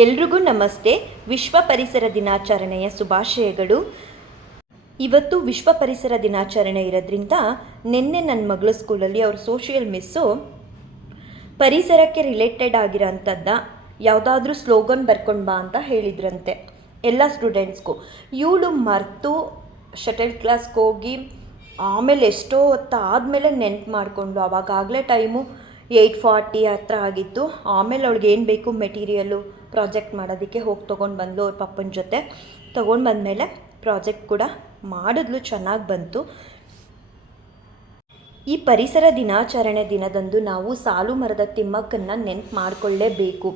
ಎಲ್ರಿಗೂ ನಮಸ್ತೆ. ವಿಶ್ವ ಪರಿಸರ ದಿನಾಚರಣೆಯ ಶುಭಾಶಯಗಳು. ಇವತ್ತು ವಿಶ್ವ ಪರಿಸರ ದಿನಾಚರಣೆ ಇರೋದ್ರಿಂದ ನಿನ್ನೆ ನನ್ನ ಮಗಳ ಸ್ಕೂಲಲ್ಲಿ ಅವ್ರ ಸೋಷಿಯಲ್ ಮಿಸ್ಸು ಪರಿಸರಕ್ಕೆ ರಿಲೇಟೆಡ್ ಆಗಿರೋಂಥದ್ದ ಯಾವುದಾದ್ರೂ ಸ್ಲೋಗನ್ ಬರ್ಕೊಂಡು ಬಾ ಅಂತ ಹೇಳಿದ್ರಂತೆ. ಎಲ್ಲ ಸ್ಟೂಡೆಂಟ್ಸ್ಗೂ. ಇವಳು ಮರೆತು ಶಟಲ್ ಕ್ಲಾಸ್ಗೆ ಹೋಗಿ ಆಮೇಲೆ ಎಷ್ಟೋ ಹೊತ್ತು ಆದಮೇಲೆ ನೆನ್ಪು ಮಾಡಿಕೊಂಡು ಅವಾಗಾಗಲೇ ಟೈಮು ಏಯ್ಟ್ ಫಾರ್ಟಿ ಹತ್ರ ಆಗಿತ್ತು. ಆಮೇಲೆ ಅವಳಿಗೆ ಏನು ಬೇಕು ಮೆಟೀರಿಯಲ್ಲು ಪ್ರಾಜೆಕ್ಟ್ ಮಾಡೋದಕ್ಕೆ ಹೋಗಿ ತೊಗೊಂಡು ಬಂದ್ಲು ಅವ್ರ ಪಪ್ಪನ ಜೊತೆ. ತೊಗೊಂಡು ಬಂದಮೇಲೆ ಪ್ರಾಜೆಕ್ಟ್ ಕೂಡ ಮಾಡಿದ್ಲು, ಚೆನ್ನಾಗಿ ಬಂತು. ಈ ಪರಿಸರ ದಿನಾಚರಣೆ ದಿನದಂದು ನಾವು ಸಾಲು ಮರದ ತಿಮ್ಮಕ್ಕನ್ನು ನೆನ್ಪು ಮಾಡಿಕೊಳ್ಳೇಬೇಕು.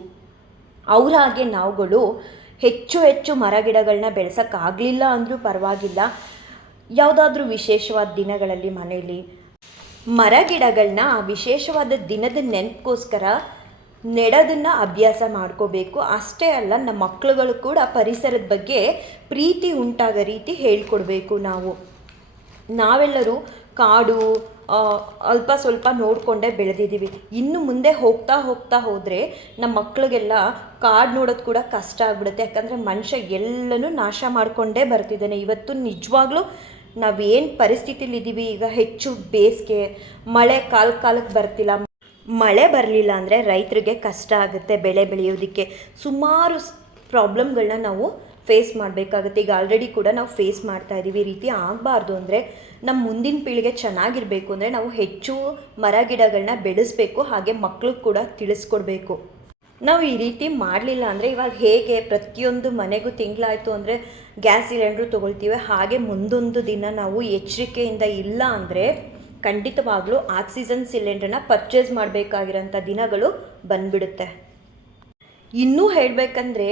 ಅವ್ರ ಹಾಗೆ ನಾವುಗಳು ಹೆಚ್ಚು ಹೆಚ್ಚು ಮರಗಿಡಗಳನ್ನ ಬೆಳೆಸೋಕ್ಕಾಗಲಿಲ್ಲ ಅಂದರೂ ಪರವಾಗಿಲ್ಲ. ಯಾವುದಾದ್ರೂ ವಿಶೇಷವಾದ ದಿನಗಳಲ್ಲಿ ಮನೆಯಲ್ಲಿ ಮರಗಿಡಗಳನ್ನ ಆ ವಿಶೇಷವಾದ ದಿನದ ನೆನಪಿಗೋಸ್ಕರ ನೆಡೋದನ್ನು ಅಭ್ಯಾಸ ಮಾಡ್ಕೋಬೇಕು. ಅಷ್ಟೇ ಅಲ್ಲ, ನಮ್ಮ ಮಕ್ಕಳುಗಳು ಕೂಡ ಪರಿಸರದ ಬಗ್ಗೆ ಪ್ರೀತಿ ಉಂಟಾಗೋ ರೀತಿ ಹೇಳ್ಕೊಡ್ಬೇಕು ನಾವು. ನಾವೆಲ್ಲರೂ ಕಾಡು ಅಲ್ಪ ಸ್ವಲ್ಪ ನೋಡಿಕೊಂಡೇ ಬೆಳೆದಿದ್ದೀವಿ. ಇನ್ನು ಮುಂದೆ ಹೋಗ್ತಾ ಹೋಗ್ತಾ ಹೋದರೆ ನಮ್ಮ ಮಕ್ಕಳಿಗೆಲ್ಲ ಕಾಡು ನೋಡೋದು ಕೂಡ ಕಷ್ಟ ಆಗ್ಬಿಡುತ್ತೆ. ಯಾಕಂದರೆ ಮನುಷ್ಯ ಎಲ್ಲನೂ ನಾಶ ಮಾಡಿಕೊಂಡೇ ಬರ್ತಿದ್ದಾನೆ. ಇವತ್ತು ನಿಜವಾಗ್ಲೂ ನಾವೇನು ಪರಿಸ್ಥಿತಿಲಿ ಇದ್ದೀವಿ ಈಗ ಹೆಚ್ಚು ಬೇಸಿಗೆ, ಮಳೆ ಕಾಲ ಕಾಲಕ್ಕೆ ಬರ್ತಿಲ್ಲ. ಮಳೆ ಬರಲಿಲ್ಲ ಅಂದರೆ ರೈತರಿಗೆ ಕಷ್ಟ ಆಗುತ್ತೆ ಬೆಳೆ ಬೆಳೆಯೋದಕ್ಕೆ. ಸುಮಾರು ಪ್ರಾಬ್ಲಮ್ಗಳನ್ನ ನಾವು ಫೇಸ್ ಮಾಡಬೇಕಾಗುತ್ತೆ. ಈಗ ಆಲ್ರೆಡಿ ಕೂಡ ನಾವು ಫೇಸ್ ಮಾಡ್ತಾ ಇದ್ದೀವಿ. ಈ ರೀತಿ ಆಗಬಾರ್ದು ಅಂದರೆ ನಮ್ಮ ಮುಂದಿನ ಪೀಳಿಗೆ ಚೆನ್ನಾಗಿರಬೇಕು ಅಂದರೆ ನಾವು ಹೆಚ್ಚು ಮರ ಗಿಡಗಳನ್ನ ಬೆಳೆಸಬೇಕು, ಹಾಗೆ ಮಕ್ಳಿಗೆ ಕೂಡ ತಿಳಿಸ್ಕೊಡ್ಬೇಕು. ನಾವು ಈ ರೀತಿ ಮಾಡಲಿಲ್ಲ ಅಂದರೆ ಇವಾಗ ಹೇಗೆ ಪ್ರತಿಯೊಂದು ಮನೆಗೂ ತಿಂಗಳಾಯಿತು ಅಂದರೆ ಗ್ಯಾಸ್ ಸಿಲಿಂಡ್ರು ತೊಗೊಳ್ತೀವಿ. ಹಾಗೆ ಮುಂದೊಂದು ದಿನ ನಾವು ಎಚ್ಚರಿಕೆಯಿಂದ ಇಲ್ಲ ಅಂದರೆ ಖಂಡಿತವಾಗ್ಲೂ ಆಕ್ಸಿಜನ್ ಸಿಲಿಂಡ್ರನ್ನ ಪರ್ಚೇಸ್ ಮಾಡಬೇಕಾಗಿರೋಂಥ ದಿನಗಳು ಬಂದ್ಬಿಡುತ್ತೆ. ಇನ್ನೂ ಹೇಳಬೇಕಂದ್ರೆ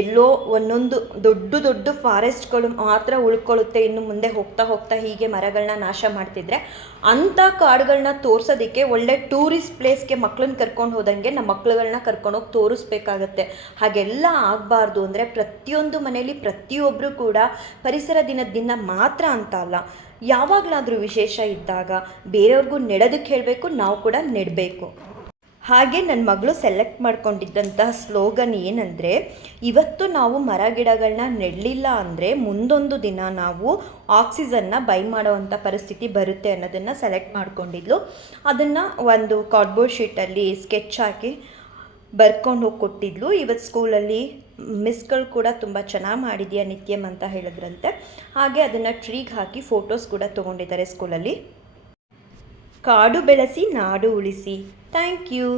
ಎಲ್ಲೋ ಒಂದೊಂದು ದೊಡ್ಡ ದೊಡ್ಡ ಫಾರೆಸ್ಟ್ಗಳು ಮಾತ್ರ ಉಳ್ಕೊಳ್ಳುತ್ತೆ, ಇನ್ನು ಮುಂದೆ ಹೋಗ್ತಾ ಹೋಗ್ತಾ ಹೀಗೆ ಮರಗಳನ್ನ ನಾಶ ಮಾಡ್ತಿದ್ರೆ ಅಂಥ ಕಾಡುಗಳನ್ನ ತೋರ್ಸೋದಕ್ಕೆ ಒಳ್ಳೆ ಟೂರಿಸ್ಟ್ ಪ್ಲೇಸ್ಗೆ ಮಕ್ಕಳನ್ನ ಕರ್ಕೊಂಡು ಹೋದಂಗೆ ನಮ್ಮ ಮಕ್ಳುಗಳನ್ನ ಕರ್ಕೊಂಡೋಗಿ ತೋರಿಸ್ಬೇಕಾಗತ್ತೆ. ಹಾಗೆಲ್ಲ ಆಗಬಾರ್ದು ಅಂದರೆ ಪ್ರತಿಯೊಂದು ಮನೆಯಲ್ಲಿ ಪ್ರತಿಯೊಬ್ಬರು ಕೂಡ ಪರಿಸರ ದಿನದ ದಿನ ಮಾತ್ರ ಅಂತ ಅಲ್ಲ, ಯಾವಾಗಲಾದರೂ ವಿಶೇಷ ಇದ್ದಾಗ ಬೇರೆಯವ್ರಿಗೂ ನೆಡೋದಕ್ಕೆ ಹೇಳಬೇಕು, ನಾವು ಕೂಡ ನೆಡಬೇಕು. ಹಾಗೆ ನನ್ನ ಮಗಳು ಸೆಲೆಕ್ಟ್ ಮಾಡ್ಕೊಂಡಿದ್ದಂತಹ ಸ್ಲೋಗನ್ ಏನಂದರೆ, ಇವತ್ತು ನಾವು ಮರ ಗಿಡಗಳನ್ನ ನೆಡಲಿಲ್ಲ ಅಂದರೆ ಮುಂದೊಂದು ದಿನ ನಾವು ಆಕ್ಸಿಜನ್ನ ಬೈ ಮಾಡೋವಂಥ ಪರಿಸ್ಥಿತಿ ಬರುತ್ತೆ ಅನ್ನೋದನ್ನು ಸೆಲೆಕ್ಟ್ ಮಾಡ್ಕೊಂಡಿದ್ಲು. ಅದನ್ನು ಒಂದು ಕಾರ್ಡ್ಬೋರ್ಡ್ ಶೀಟಲ್ಲಿ ಸ್ಕೆಚ್ ಹಾಕಿ ಬರ್ಕೊಂಡು ಹೋಗಿ ಕೊಟ್ಟಿದ್ಲು ಇವತ್ತು ಸ್ಕೂಲಲ್ಲಿ ಮಿಸ್ಗಳು ಕೂಡ ತುಂಬ ಚೆನ್ನಾಗಿ ಮಾಡಿದೆಯಾ ನಿತ್ಯಂ ಅಂತ ಹೇಳಿದ್ರಂತೆ. ಹಾಗೆ ಅದನ್ನು ಟ್ರೀಗೆ ಹಾಕಿ ಫೋಟೋಸ್ ಕೂಡ ತೊಗೊಂಡಿದ್ದಾರೆ ಸ್ಕೂಲಲ್ಲಿ ಕಾಡು ಬೆಳೆಸಿ ನಾಡು ಉಳಿಸಿ. Thank you.